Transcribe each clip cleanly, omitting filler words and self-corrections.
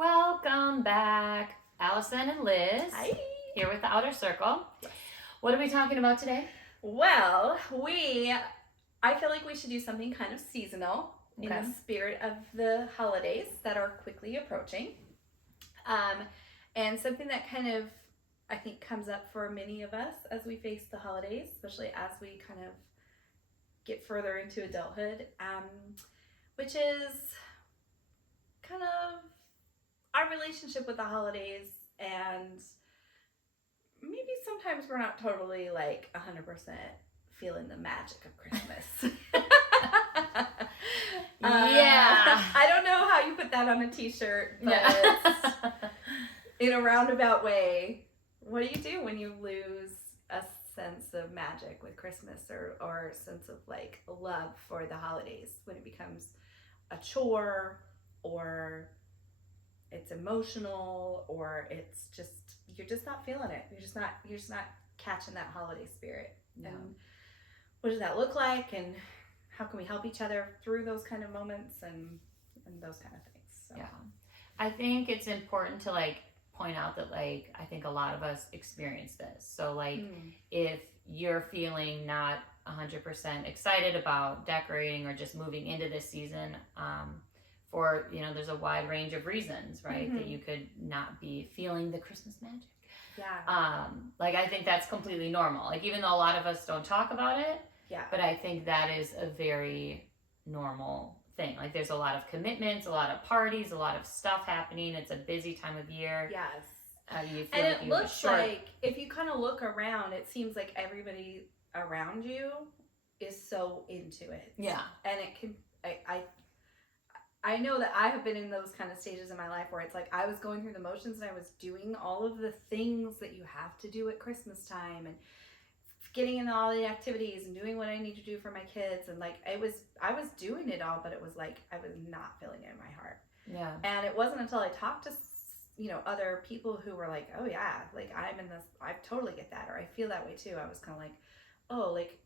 Welcome back, Allison and Liz. Hi. Here with the Outer Circle. What are we talking about today? Well, I feel like we should do something kind of seasonal in the spirit of the holidays that are quickly approaching. And something that kind of, I think, comes up for many of us as we face the holidays, especially as we kind of get further into adulthood, which is kind of our relationship with the holidays, and maybe sometimes we're not totally like 100% feeling the magic of Christmas. I don't know how you put that on a t-shirt, but in a roundabout way, what do you do when you lose a sense of magic with Christmas, or a sense of like love for the holidays, when it becomes a chore, or it's emotional, or it's just, you're just not feeling it. You're just not catching that holiday spirit. Yeah. And what does that look like, and how can we help each other through those kind of moments and those kind of things? So. Yeah. I think it's important to like point out that like I think a lot of us experience this. So like if you're feeling not 100% excited about decorating or just moving into this season, for, there's a wide range of reasons, right? That you could not be feeling the Christmas magic. Yeah. Like I think that's completely normal. Like even though a lot of us don't talk about it, but I think that is a very normal thing. Like there's a lot of commitments, a lot of parties, a lot of stuff happening. It's a busy time of year. Yes. How do you feel? And it looks like, if you kind of look around, it seems like everybody around you is so into it. Yeah. And it can, I know that I have been in those kind of stages in my life where it's like I was going through the motions, and I was doing all of the things that you have to do at Christmas time, and getting in all the activities and doing what I need to do for my kids, and like I was doing it all, but it was like I was not feeling it in my heart. Yeah. And it wasn't until I talked to other people who were like, oh yeah, like I'm in this, I totally get that, or I feel that way too. I was kind of like, oh, like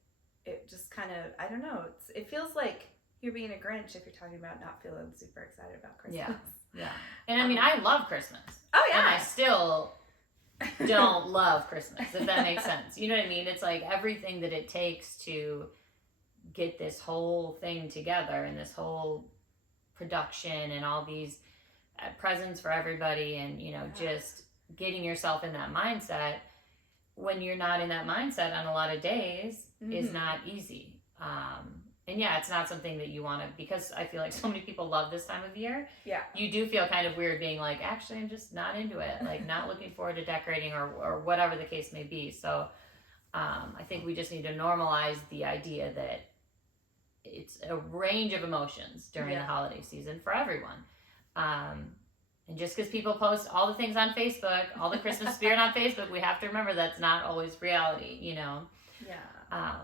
it just kind of, I don't know, it feels like you're being a Grinch if you're talking about not feeling super excited about Christmas. Yeah. And I mean, I love Christmas. Oh yeah. And I still don't love Christmas, if that makes sense. You know what I mean? It's like everything that it takes to get this whole thing together, and this whole production, and all these presents for everybody, and just getting yourself in that mindset when you're not in that mindset on a lot of days is not easy. And yeah, it's not something that you want to, because I feel like so many people love this time of year. Yeah. You do feel kind of weird being like, actually, I'm just not into it. Like not looking forward to decorating or whatever the case may be. So I think we just need to normalize the idea that it's a range of emotions during the holiday season for everyone. And just because people post all the things on Facebook, all the Christmas spirit on Facebook, we have to remember that's not always reality, Yeah.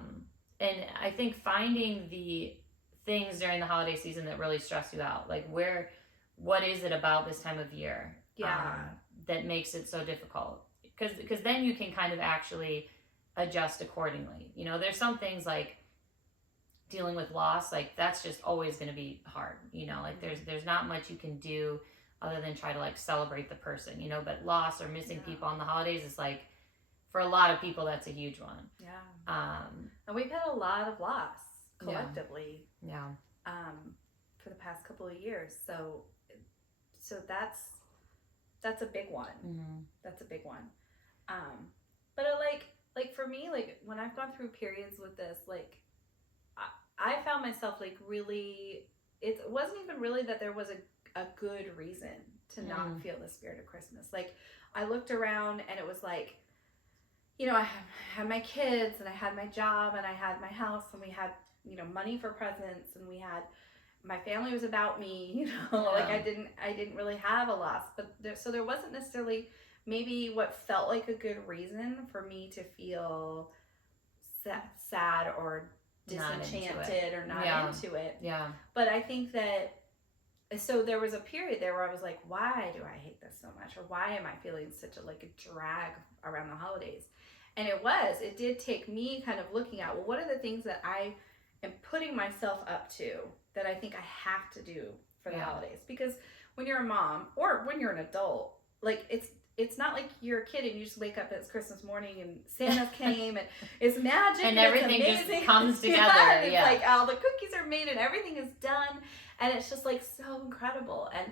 And I think finding the things during the holiday season that really stress you out, like what is it about this time of year that makes it so difficult? Because then you can kind of actually adjust accordingly. There's some things like dealing with loss, like that's just always going to be hard. Like there's not much you can do other than try to like celebrate the person, but loss or missing people on the holidays is like, for a lot of people, that's a huge one. Yeah. And we've had a lot of loss collectively. Yeah. For the past couple of years, so that's a big one. Mm-hmm. That's a big one. But like for me, like when I've gone through periods with this, like I found myself like really, it wasn't even really that there was a good reason to not feel the spirit of Christmas. Like I looked around, and it was like, I had my kids, and I had my job, and I had my house, and we had, money for presents, and we had, my family was about me, like I didn't really have a loss, but so there wasn't necessarily maybe what felt like a good reason for me to feel sad or disenchanted or not into it. Yeah. But I think that, so there was a period there where I was like, why do I hate this so much? Or why am I feeling such a drag around the holidays? And it did take me kind of looking at, well, what are the things that I am putting myself up to that I think I have to do for the Yeah. holidays. Because when you're a mom or when you're an adult, like it's not like you're a kid and you just wake up, it's Christmas morning and Santa came and it's magic And it's everything just amazing. comes together. Yeah, and Yeah. it's like all the cookies are made and everything is done, and it's just like so incredible. And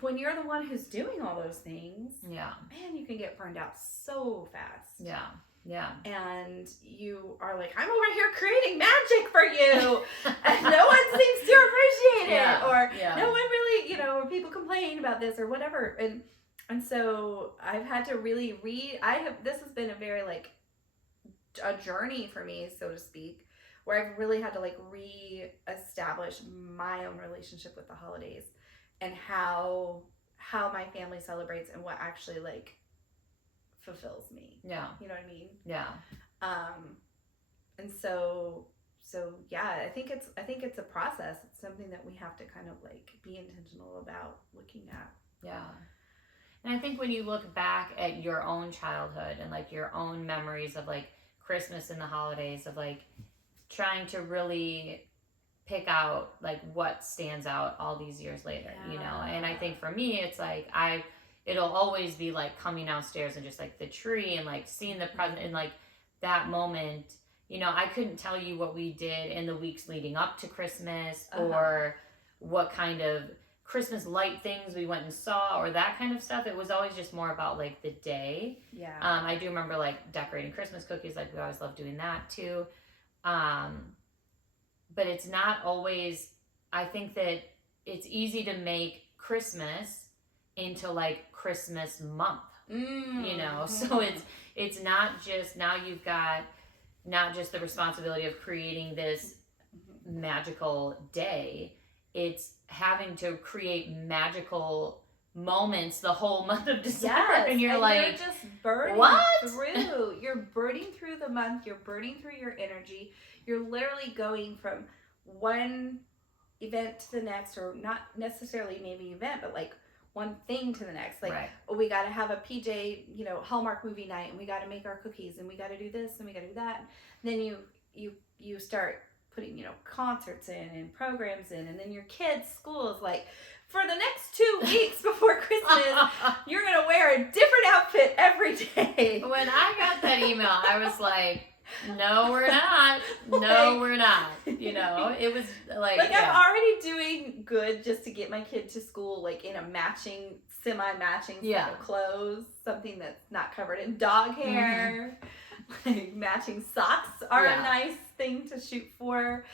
when you're the one who's doing all those things, Yeah. man, you can get burned out so fast. Yeah. Yeah. And you are like, I'm over here creating magic for you, and no one seems to appreciate it, or no one really, or people complain about this or whatever. And so I've had to really this has been a very like a journey for me, so to speak, where I've really had to like re-establish my own relationship with the holidays and how my family celebrates and what actually like fulfills me. Yeah. You know what I mean? Yeah. And so yeah, I think it's a process. It's something that we have to kind of like be intentional about looking at. Yeah. And I think when you look back at your own childhood and like your own memories of like Christmas and the holidays, of like trying to really pick out like what stands out all these years later, and I think for me it's like it'll always be like coming downstairs and just like the tree and like seeing the present and like that moment. I couldn't tell you what we did in the weeks leading up to Christmas or what kind of Christmas light things we went and saw or that kind of stuff. It was always just more about like the day. Yeah. I do remember like decorating Christmas cookies. Like we always loved doing that too. But it's not always, I think that it's easy to make Christmas into like Christmas month, so it's not just, now you've got not just the responsibility of creating this magical day, it's having to create magical moments the whole month of December. Yes, and you're just burning through. You're burning through the month. You're burning through your energy. You're literally going from one event to the next, or not necessarily maybe event, but like one thing to the next. Like, right. Oh, we got to have a PJ, Hallmark movie night, and we got to make our cookies, and we got to do this, and we got to do that. And then you start putting, concerts in and programs in, and then your kids' school is like, for the next 2 weeks before Christmas, you're going to wear a different outfit every day. When I got that email, I was like, no, we're not. No, we're not. It was like I'm already doing good just to get my kid to school, like in a semi-matching set of clothes, something that's not covered in dog hair. Like matching socks are a nice thing to shoot for.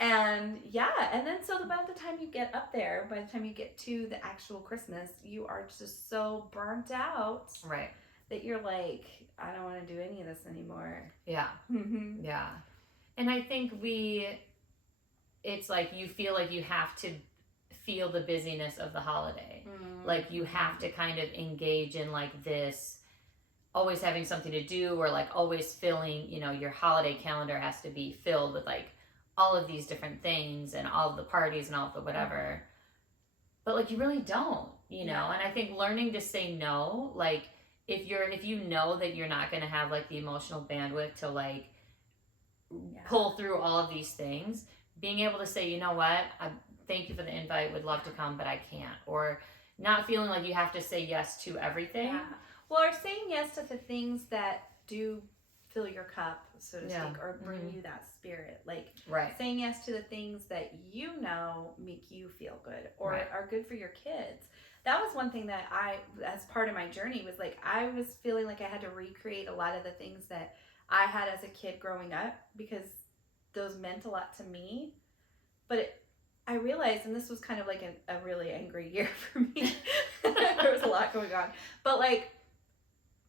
And and then so by the time you get up there, by the time you get to the actual Christmas, you are just so burnt out. Right. That you're like, I don't want to do any of this anymore. Yeah. Mm-hmm. Yeah. And I think it's like you feel like you have to feel the busyness of the holiday. Mm-hmm. Like you have to kind of engage in like this, always having something to do, or like always filling, your holiday calendar has to be filled with like all of these different things and all of the parties and all of the whatever. But like you really don't, and I think learning to say no, like if you know that you're not going to have like the emotional bandwidth to like pull through all of these things, being able to say, you know what, thank you for the invite, would love to come, but I can't. Or not feeling like you have to say yes to everything. Yeah. Well, or saying yes to the things that do fill your cup, so to speak, or bring you that spirit. Like saying yes to the things that make you feel good or are good for your kids. That was one thing that as part of my journey, was like I was feeling like I had to recreate a lot of the things that I had as a kid growing up, because those meant a lot to me. But I realized, and this was kind of like a really angry year for me. There was a lot going on. But like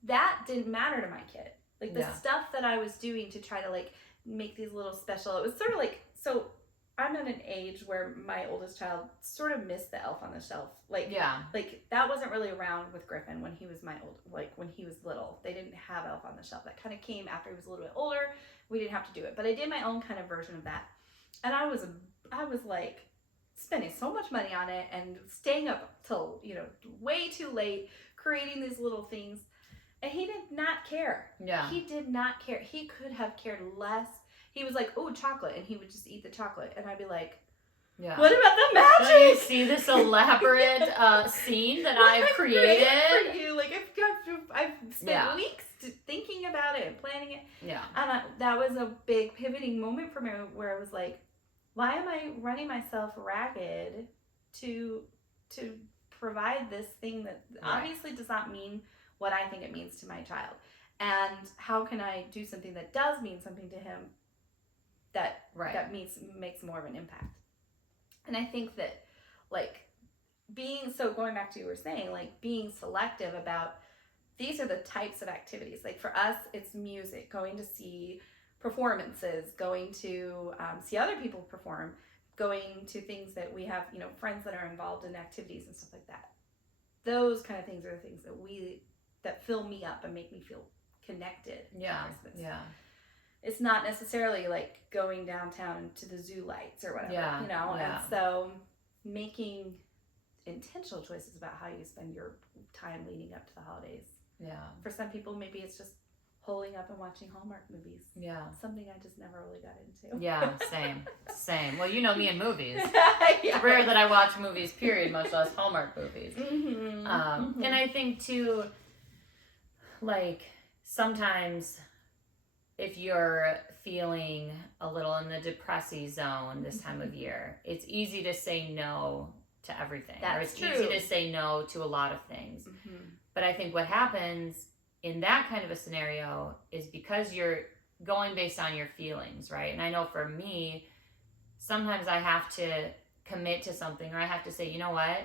that didn't matter to my kid. Like the stuff that I was doing to try to like make these little special, it was sort of like, so I'm at an age where my oldest child sort of missed the elf on the shelf. Like that wasn't really around with Griffin when he was when he was little. They didn't have elf on the shelf. That kind of came after he was a little bit older. We didn't have to do it, but I did my own kind of version of that. And I was like spending so much money on it and staying up till, way too late, creating these little things. And he did not care. Yeah. He did not care. He could have cared less. He was like, oh, chocolate. And he would just eat the chocolate. And I'd be like, Yeah. What about the magic? So you see this elaborate scene that I've created for you. Like I've spent weeks thinking about it and planning it. Yeah. And that was a big pivoting moment for me where I was like, why am I running myself ragged to provide this thing that obviously does not mean what I think it means to my child? And how can I do something that does mean something to him that makes more of an impact? And I think that, like, going back to what you were saying, like, being selective about, these are the types of activities. Like, for us, it's music, going to see performances, going to see other people perform, going to things that we have, friends that are involved in activities and stuff like that. Those kind of things are the things that fill me up and make me feel connected to Christmas. Yeah. It's not necessarily like going downtown to the zoo lights or whatever, And so making intentional choices about how you spend your time leading up to the holidays. Yeah. For some people, maybe it's just holding up and watching Hallmark movies. Yeah. Something I just never really got into. Yeah, same. Well, you know me and movies. It's rare that I watch movies, period, much less Hallmark movies. Mm-hmm. And I think, too, like, sometimes if you're feeling a little in the depressy zone this time of year, it's easy to say no to everything. That's true. Easy to say no to a lot of things. Mm-hmm. But I think what happens in that kind of a scenario is because you're going based on your feelings, right? And I know for me, sometimes I have to commit to something, or I have to say, you know what?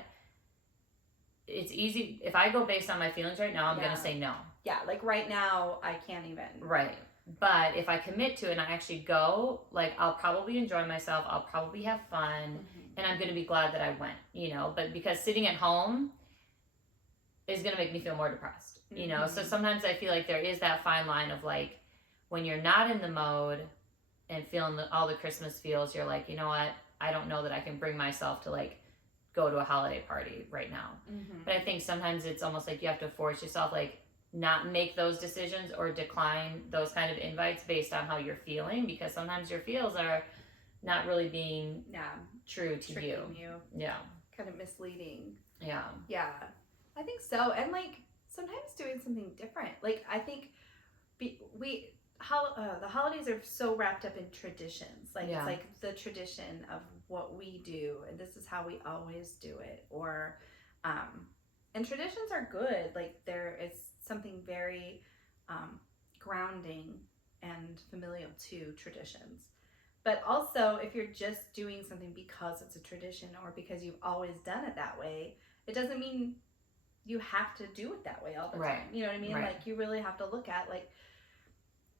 It's easy. If I go based on my feelings right now, I'm going to say no. Yeah, like right now, I can't even. Right. But if I commit to it and I actually go, like, I'll probably enjoy myself. I'll probably have fun. And I'm going to be glad that I went, But because sitting at home is going to make me feel more depressed, So sometimes I feel like there is that fine line of, like, when you're not in the mode and feeling all the Christmas feels, you're like, you know what? I don't know that I can bring myself to, like, go to a holiday party right now. But I think sometimes it's almost like you have to force yourself, like, not make those decisions or decline those kind of invites based on how you're feeling, because sometimes your feels are not really being true to you. Yeah. Kind of misleading. Yeah. Yeah. I think so. And, like, sometimes doing something different. Like, I think the holidays are so wrapped up in traditions. Like, it's like the tradition of what we do, and this is how we always do it. Or, and traditions are good. Like, it's something very grounding and familial to traditions. But also, if you're just doing something because it's a tradition or because you've always done it that way, it doesn't mean you have to do it that way all the time. You know what I mean? Right. Like, you really have to look at, like,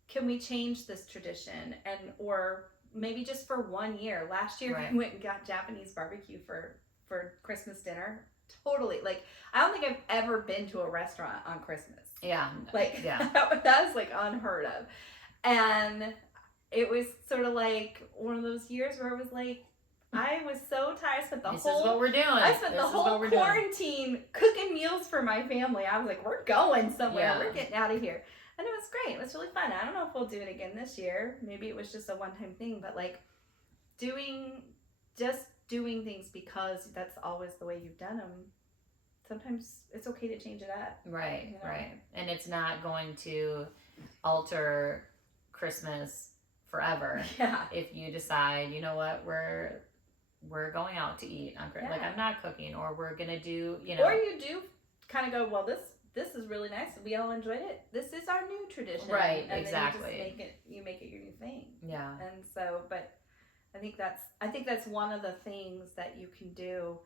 can we change this tradition? Or maybe just for 1 year. Last year, we went and got Japanese barbecue for Christmas dinner. Totally. Like, I don't think I've ever been to a restaurant on Christmas. Yeah. Like, that was, like, unheard of. And it was sort of like one of those years where it was like, I was so tired. I spent the whole quarantine cooking meals for my family. I was like, we're going somewhere. Yeah. We're getting out of here. And it was great. It was really fun. I don't know if we'll do it again this year. Maybe it was just a one-time thing. But, like, doing things because that's always the way you've done them, sometimes it's okay to change it up. Right, right. And it's not going to alter Christmas forever. Yeah. If you decide, you know what, we're going out to eat on Christmas. Like, I'm not cooking, or we're going to do, Or you do kind of go, well, this is really nice. We all enjoyed it. This is our new tradition. Right, and exactly. Then you make it your new thing. Yeah. And so, but I think that's one of the things that you can do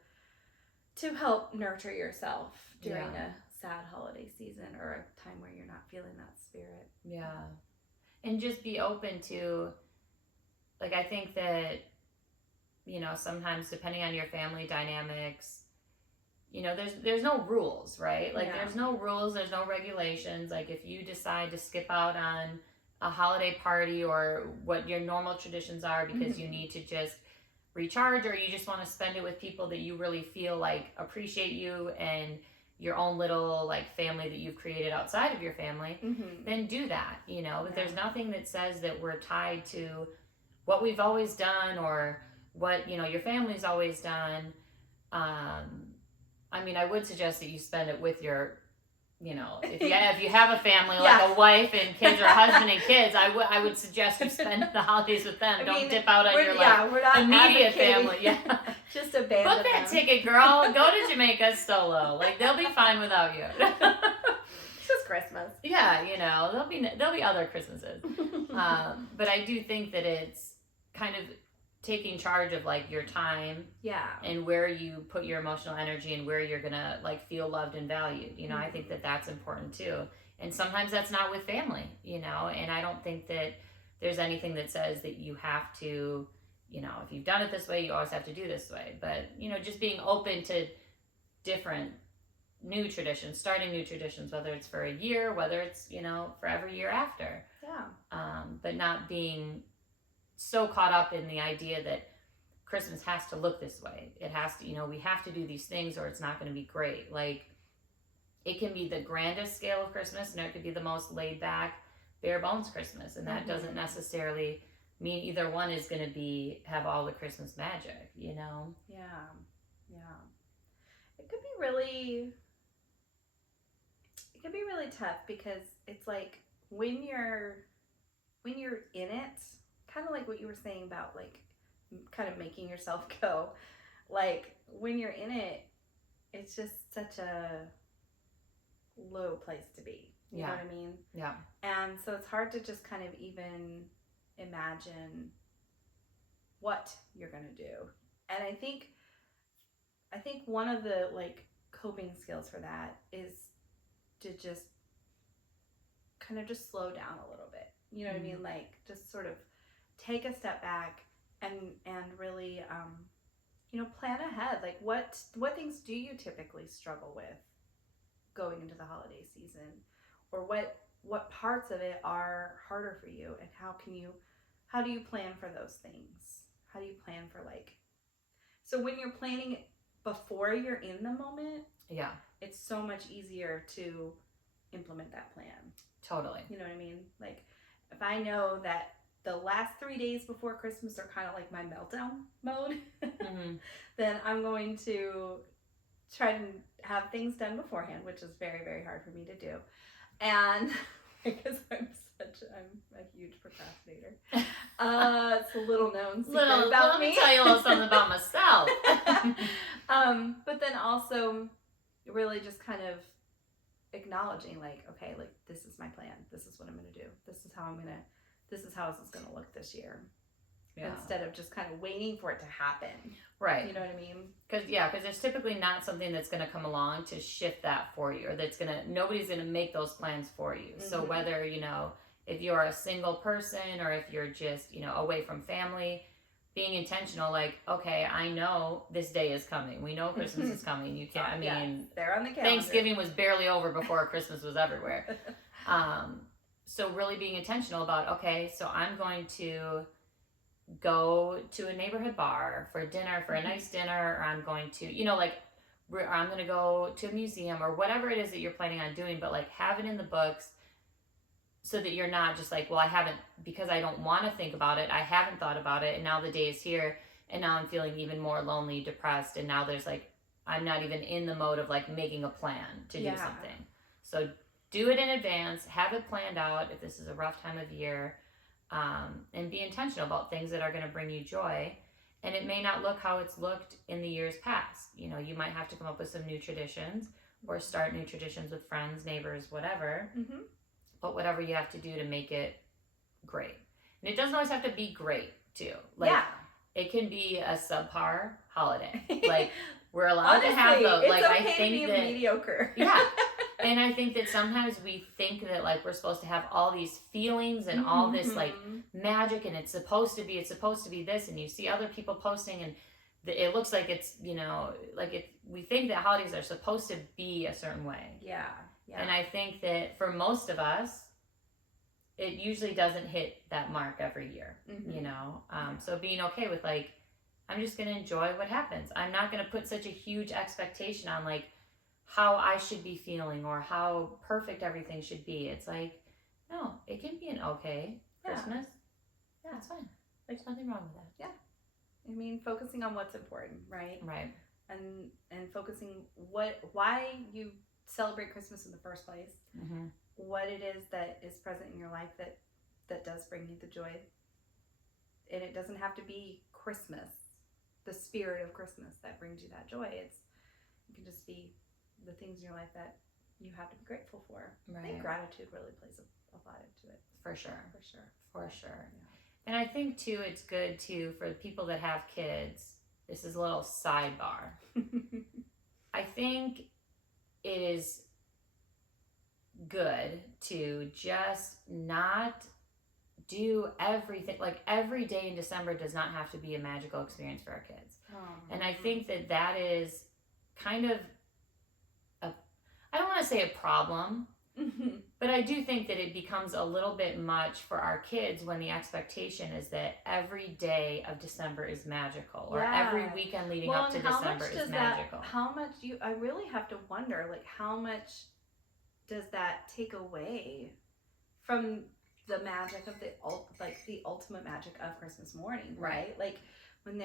to help nurture yourself during a sad holiday season or a time where you're not feeling that spirit. Yeah. And just be open to, like, I think that, sometimes depending on your family dynamics, there's no rules, right? Like, there's no rules, there's no regulations. Like, if you decide to skip out on a holiday party or what your normal traditions are because you need to just recharge, or you just want to spend it with people that you really feel like appreciate you and your own little, like, family that you've created outside of your family, then do that, But there's nothing that says that we're tied to what we've always done or what, your family's always done. I mean, I would suggest that you spend it with your, if you have a family, like a wife and kids, or a husband and kids, I would suggest you spend the holidays with them. Don't dip out on your we're not immediate family. Yeah, just abandon book that them. ticket, girl. Go to Jamaica solo. Like, they'll be fine without you. It's just Christmas. Yeah, there'll be other Christmases. But I do think that it's kind of taking charge of like your time, and where you put your emotional energy and where you're gonna like feel loved and valued. I think that that's important too. And sometimes that's not with family, and I don't think that there's anything that says that you have to, if you've done it this way, you always have to do this way. But just being open to different new traditions, starting new traditions, whether it's for a year, whether it's for every year after. But not being so caught up in the idea that Christmas has to look this way. It has to, we have to do these things or it's not going to be great. Like, it can be the grandest scale of Christmas, and it could be the most laid back, bare bones Christmas. And that doesn't necessarily mean either one is going to have all the Christmas magic, Yeah. It could be really tough, because it's like when you're in it, kind of like what you were saying about like kind of making yourself go, like when you're in it, it's just such a low place to be. You know what I mean? Yeah. And so it's hard to just kind of even imagine what you're going to do. And I think one of the like coping skills for that is to just kind of just slow down a little bit. You know what I mean? Like, just sort of take a step back and really plan ahead. Like, what things do you typically struggle with going into the holiday season, or what parts of it are harder for you, and how do you plan for those things? How do you plan for, like, so when you're planning before you're in the moment, it's so much easier to implement that plan. Totally. You know what I mean? Like, if I know that the last 3 days before Christmas are kind of like my meltdown mode, then I'm going to try to have things done beforehand, which is very, very hard for me to do. And because I'm a huge procrastinator. It's a little known secret about me. Let me tell you a little something about myself. But then also really just kind of acknowledging, like, okay, like, this is my plan. This is what I'm going to do. This is how it's going to look this year. Yeah. Instead of just kind of waiting for it to happen. Right. You know what I mean? Because there's typically not something that's going to come along to shift that for you, or nobody's going to make those plans for you. So whether, if you're a single person, or if you're just, away from family, being intentional, like, okay, I know this day is coming. We know Christmas is coming. You can't, they're on the calendar. Thanksgiving was barely over before Christmas was everywhere. So really being intentional about, okay, so I'm going to go to a neighborhood bar for dinner, for a nice dinner, or I'm going to, I'm going to go to a museum, or whatever it is that you're planning on doing, but like, have it in the books so that you're not just like, well, I haven't, because I don't want to think about it, I haven't thought about it, and now the day is here, and now I'm feeling even more lonely, depressed, and now there's like, I'm not even in the mode of like making a plan to do something. So do it in advance, have it planned out if this is a rough time of year. And be intentional about things that are going to bring you joy. And it may not look how it's looked in the years past. You might have to come up with some new traditions, or start new traditions with friends, neighbors, whatever. But whatever you have to do to make it great. And it doesn't always have to be great too. Like, it can be a subpar holiday. Like, we're allowed to have those. It's like, okay I think to be mediocre. Yeah. And I think that sometimes we think that like we're supposed to have all these feelings and all this like magic, and it's supposed to be this, and you see other people posting, and it looks like it's, we think that holidays are supposed to be a certain way. Yeah. And I think that for most of us, it usually doesn't hit that mark every year, so being okay with like, I'm just going to enjoy what happens. I'm not going to put such a huge expectation on like how I should be feeling or how perfect everything should be. It's like, no, it can be an okay Christmas. Yeah, it's fine. There's nothing wrong with that. I mean, focusing on what's important, right? Right. And focusing why you celebrate Christmas in the first place. Mm-hmm. What it is that is present in your life that does bring you the joy. And it doesn't have to be Christmas, the spirit of Christmas that brings you that joy. It can just be the things in your life that you have to be grateful for. Right. I think gratitude really plays a lot into it. For sure. Yeah. And I think too, it's good too for people that have kids. This is a little sidebar. I think it is good to just not do everything. Like every day in December does not have to be a magical experience for our kids. And I think that is kind of I don't want to say a problem, but I do think that it becomes a little bit much for our kids when the expectation is that every day of December is magical, or every weekend leading up to December is magical. I really have to wonder, like, how much does that take away from the magic of the ultimate magic of Christmas morning, right? Like when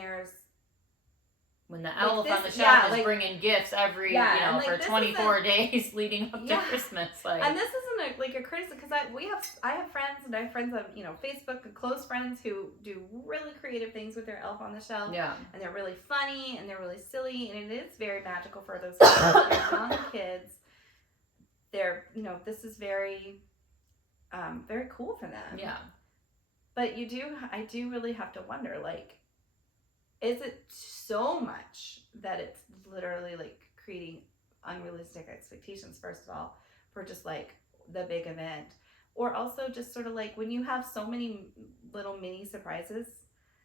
the elf on the shelf is bringing gifts every, for 24 days leading up to Christmas. And this isn't a criticism, because I have friends, and I have friends on, Facebook, and close friends who do really creative things with their elf on the shelf. Yeah. And they're really funny, and they're really silly, and it is very magical for those young kids. They're, this is very, very cool for them. Yeah. But I do really have to wonder, like, is it so much that it's literally like creating unrealistic expectations, first of all, for just like the big event, or also just sort of like when you have so many little mini surprises,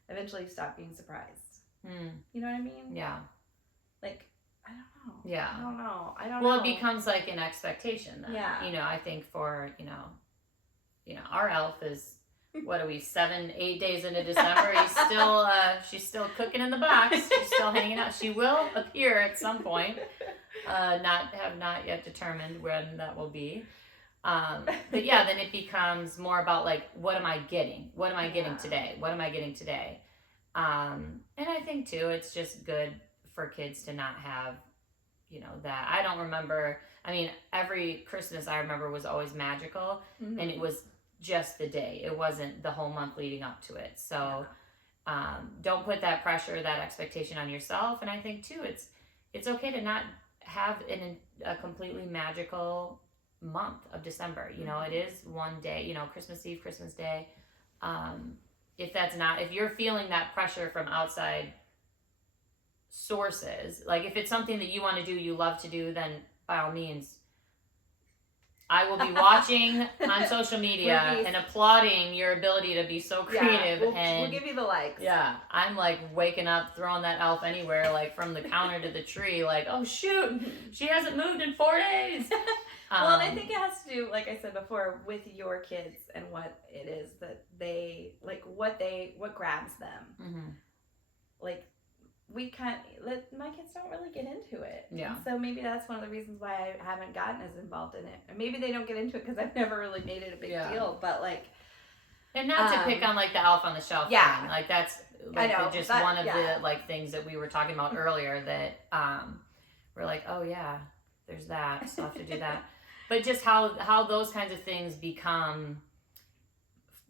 eventually you stop being surprised. You know what I mean? Yeah. Like, I don't know. Yeah. I don't know. Well, it becomes like an expectation then. Yeah. I think for, our elf is, what are we, 7-8 days into December? She's still cooking in the box. She's still hanging out. She will appear at some point. Not yet determined when that will be. But yeah, then it becomes more about like, what am I getting? What am I getting today? What am I getting today? And I think too, it's just good for kids to not have, that. I don't remember. I mean, every Christmas I remember was always magical, and it was just the day. It wasn't the whole month leading up to it. So don't put that pressure, that expectation on yourself. And I think too, it's okay to not have a completely magical month of December. It is one day, Christmas Eve, Christmas Day. If you're feeling that pressure from outside sources, like if it's something that you want to do, you love to do, then by all means, I will be watching on social media and applauding your ability to be so creative. Yeah, we'll give you the likes. Yeah, I'm like waking up, throwing that elf anywhere, like from the counter to the tree, like, oh shoot, she hasn't moved in 4 days. Well, and I think it has to do, like I said before, with your kids and what it is that they, like, what grabs them. Mm-hmm. Like, my kids don't really get into it. Yeah. And so maybe that's one of the reasons why I haven't gotten as involved in it. And maybe they don't get into it because I've never really made it a big deal. But like, and not to pick on like the elf on the shelf thing. Like that's like just one of the like things that we were talking about earlier that we're like, oh yeah, there's that. So I have to do that. But just how those kinds of things become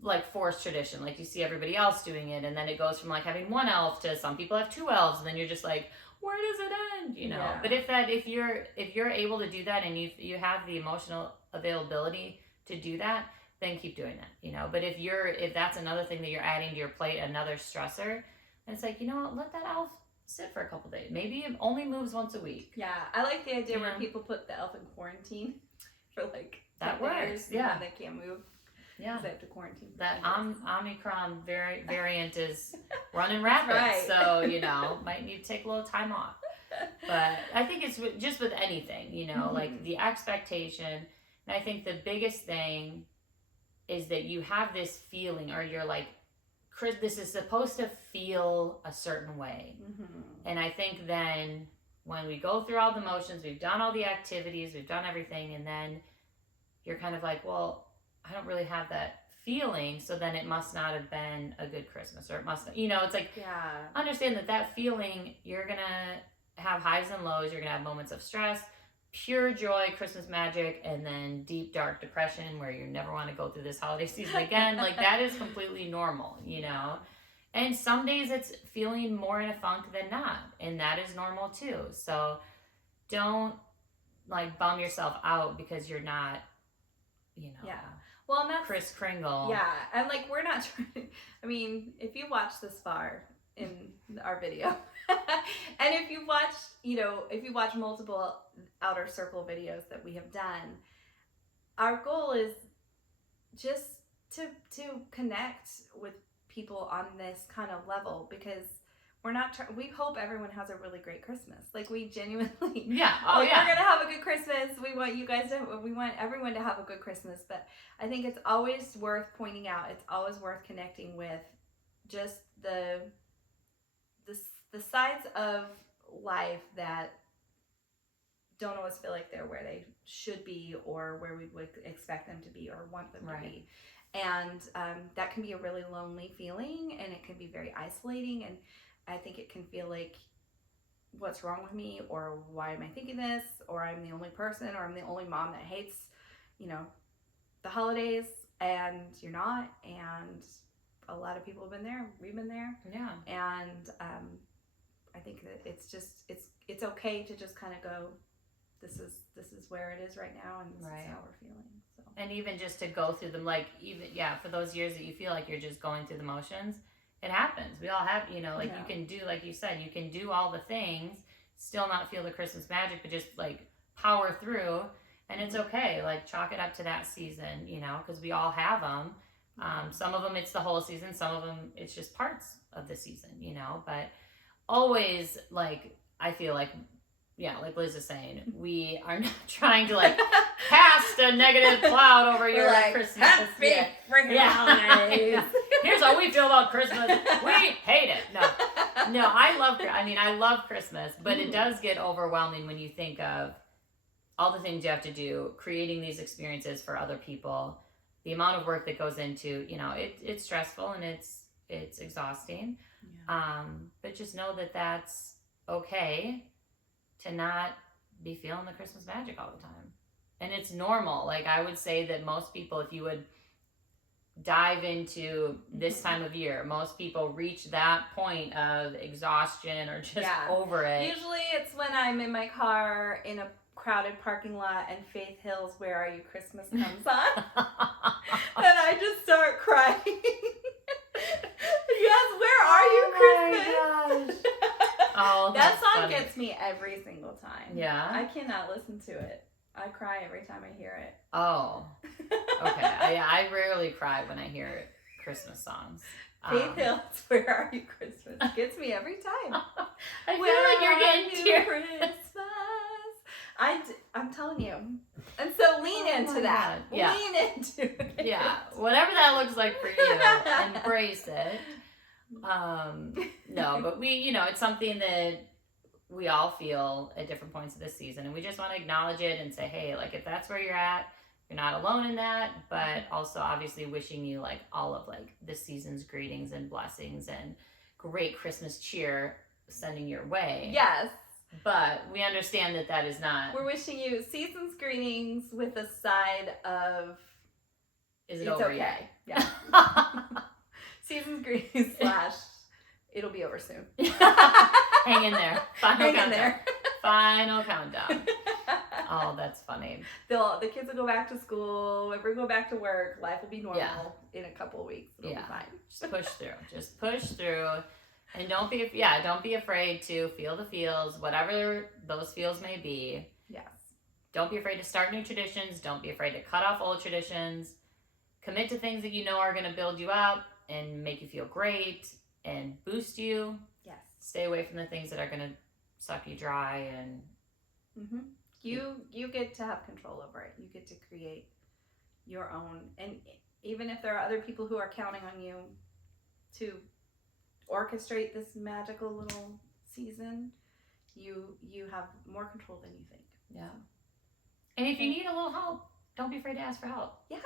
like forced tradition. Like you see everybody else doing it, and then it goes from like having one elf to some people have 2 elves, and then you're just like, where does it end? Yeah. But if you're able to do that, and you have the emotional availability to do that, then keep doing that. But if that's another thing that you're adding to your plate, another stressor, then it's like, let that elf sit for a couple days. Maybe it only moves once a week. Yeah, I like the idea where people put the elf in quarantine for like that works. Yeah, they can't move. Yeah, they have to quarantine. That Omicron variant is running rapid, right. So might need to take a little time off. But I think it's just with anything, like the expectation. And I think the biggest thing is that you have this feeling, or you're like, Chris, this is supposed to feel a certain way. Mm-hmm. And I think then when we go through all the motions, we've done all the activities, we've done everything, and then you're kind of like, well, I don't really have that feeling, so then it must not have been a good Christmas, or it must, it's like, Yeah. understand that feeling, you're gonna have highs and lows, you're gonna have moments of stress, pure joy, Christmas magic, and then deep dark depression where you never want to go through this holiday season again. Like, that is completely normal, and some days it's feeling more in a funk than not, and that is normal too. So don't like bum yourself out because you're not, Yeah. Well, and that's Kris Kringle. Yeah, and like we're not trying. I mean, if you watch this far in our video, and if you watch multiple Outer Circle videos that we have done, our goal is just to connect with people on this kind of level, because we're not we hope everyone has a really great Christmas. Like, we genuinely, yeah, we're gonna have a good Christmas. We want everyone to have a good Christmas. But I think it's always worth pointing out, it's always worth connecting with just the sides of life that don't always feel like they're where they should be, or where we would expect them to be, or want them to be. And that can be a really lonely feeling, and it can be very isolating, and I think it can feel like, what's wrong with me, or why am I thinking this, or I'm the only person, or I'm the only mom that hates, the holidays, and you're not. And a lot of people have been there. We've been there. Yeah. And I think that it's okay to just kind of go, this is where it is right now, and this is how we're feeling. So. And even just to go through them, like, for those years that you feel like you're just going through the motions, it happens. We all have, you can do, like you said, you can do all the things, still not feel the Christmas magic, but just like power through, and it's okay. Like, chalk it up to that season, because we all have them. Some of them it's the whole season, some of them it's just parts of the season, but always, like, I feel like, like Liz is saying, we are not trying to like cast a negative cloud over your Christmas. Happy freaking holidays. Here's how we feel about Christmas. We hate it. No, I love Christmas, but it does get overwhelming when you think of all the things you have to do, creating these experiences for other people, the amount of work that goes into, it's stressful and it's exhausting. Yeah. But just know that that's okay to not be feeling the Christmas magic all the time. And it's normal. Like, I would say that most people, if you would dive into this time of year, most people reach that point of exhaustion or just over it. Usually it's when I'm in my car in a crowded parking lot and Faith Hill's Where Are You Christmas comes on. And I just start crying. Yes, where are you, Christmas? Oh, that song funny. Gets me every single time. Yeah? I cannot listen to it. I cry every time I hear it. Oh. Okay. I rarely cry when I hear Christmas songs. Faith Hill's Where Are You Christmas gets me every time. I feel like you're getting tears. Christmas. I'm telling you. And so lean into that. God. Yeah. Lean into it. Yeah. Whatever that looks like for you, embrace it. No, but we, it's something that we all feel at different points of the season, and we just want to acknowledge it and say, hey, like, if that's where you're at, you're not alone in that, but also obviously wishing you like all of like the season's greetings and blessings and great Christmas cheer sending your way. Yes. But we understand that is not. We're wishing you season's greetings with a side of, is it it's over okay. yet? Yeah. Season's greetings / it'll be over soon. Hang in there. Hang in there. Final countdown. Oh, that's funny. The kids will go back to school. We'll go back to work. Life will be normal in a couple of weeks. It'll be fine. Just push through. Just push through. And don't be afraid to feel the feels, whatever those feels may be. Yes. Don't be afraid to start new traditions. Don't be afraid to cut off old traditions. Commit to things that you know are going to build you up and make you feel great and boost you. Yes. Stay away from the things that are going to suck you dry and. Mm-hmm. You get to have control over it. You get to create your own, and even if there are other people who are counting on you to orchestrate this magical little season, you have more control than you think. Yeah. And if you need a little help, don't be afraid to ask for help. Yeah.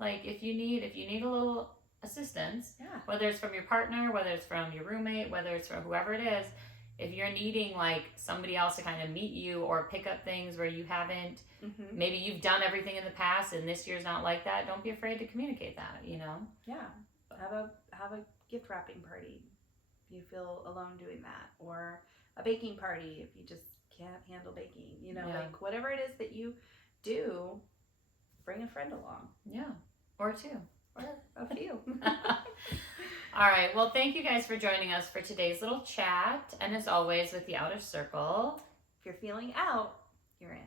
Like if you need a little assistance, Yeah. whether it's from your partner, whether it's from your roommate, whether it's from whoever it is, if you're needing like somebody else to kind of meet you or pick up things where you haven't, maybe you've done everything in the past and this year's not like that, don't be afraid to communicate that, you know? Yeah. Have a gift wrapping party if you feel alone doing that, or a baking party if you just can't handle baking, you know, Yeah. like whatever it is that you do, bring a friend along. Yeah. Or two. Or a few. All right. Well, thank you guys for joining us for today's little chat. And as always, with the Outer Circle, If you're feeling out, you're in.